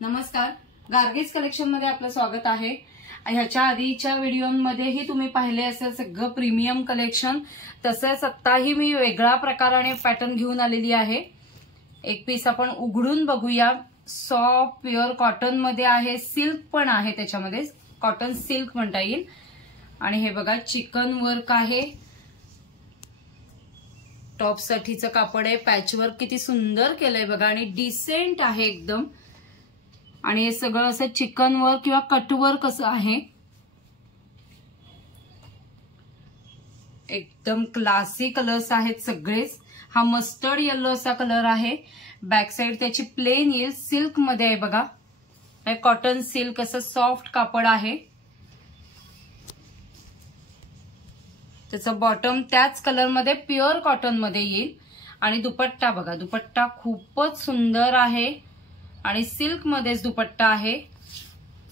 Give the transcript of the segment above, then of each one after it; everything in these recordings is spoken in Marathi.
नमस्कार, गार्गीज कलेक्शन मध्ये आपलं स्वागत आहे। ह्याच्या आधीच्या व्हिडिओमध्येही तुम्ही पाहिले असेल सगळं प्रीमियम कलेक्शन। तसंच आत्ताही मी वेगळ्या प्रकाराने पॅटर्न घेऊन आलेली आहे। एक पीस आपण उघडून बघूया। सॉफ्ट प्युअर कॉटन मध्ये आहे, सिल्क पण आहे, त्याच्यामध्ये कॉटन सिल्क म्हणता येईल। आणि हे बघा चिकन वर्क आहे, टॉप साठीचं कापड आहे, पॅचवर्क किती सुंदर केलंय बघा आणि डिसेंट आहे एकदम। आणि हे सगळं असं चिकन वर्क किंवा कट वर्क असं आहे, एकदम क्लासी कलर्स आहेत सगळेच। हा मस्टर्ड येलो असा कलर आहे, बॅक साइड त्याची प्लेन येईल, सिल्क मध्ये आहे बघा, कॉटन सिल्क असं सॉफ्ट कापड आहे। त्याचं बॉटम त्याच कलर मध्ये प्युअर कॉटन मध्ये येईल। आणि दुपट्टा बघा, दुपट्टा खूपच सुंदर आहे आणि सिल्क मध्येच दुपट्टा आहे,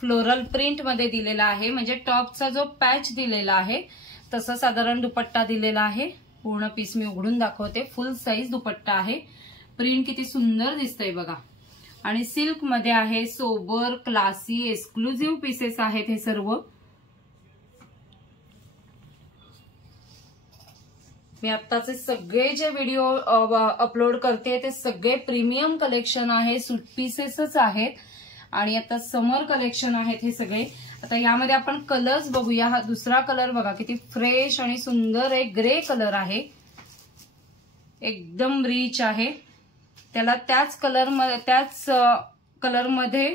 फ्लोरल प्रिंट मध्ये दिलेला आहे, म्हणजे टॉपचा जो पॅच दिलेला आहे तसं साधारण दुपट्टा दिलेला आहे। पूर्ण पीस मी उघडून दाखवते, फुल साईज दुपट्टा आहे, प्रिंट किती सुंदर दिसतंय बघा। आणि सिल्क मध्ये आहे, सोबर क्लासी एक्सक्लुझिव्ह पीसेस आहेत हे सर्व। मी आत्ताचे सगळे जे व्हिडिओ अपलोड करते ते सगळे प्रीमियम कलेक्शन आहे, सूट पीसेसच आहेत आणि आता समर कलेक्शन आहेत हे सगळे। आता यामध्ये आपण कलर्स बघूया। हा दुसरा कलर बघा किती फ्रेश आणि सुंदर आहे, ग्रे कलर आहे, एकदम रिच आहे। त्याला त्याच कलर मध्ये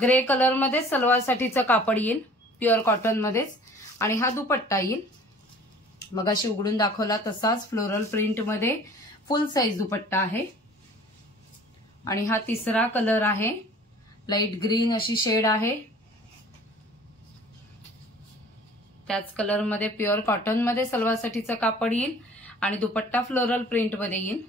ग्रे कलर मध्ये सलवार साठीचं कापड येईल, प्युअर कॉटन मध्येच। आणि हा दुपट्टा येईल, मगाशी उघडून दाखवला तसाच फ्लोरल प्रिंट मध्ये फुल साईज दुपट्टा आहे। आणि हा तिसरा कलर आहे, लाईट ग्रीन अशी शेड आहे, त्याच कलर मध्ये प्युअर कॉटन मध्ये सलवार साठीचं कापड येईल आणि दुपट्टा फ्लोरल प्रिंट मध्ये येईल।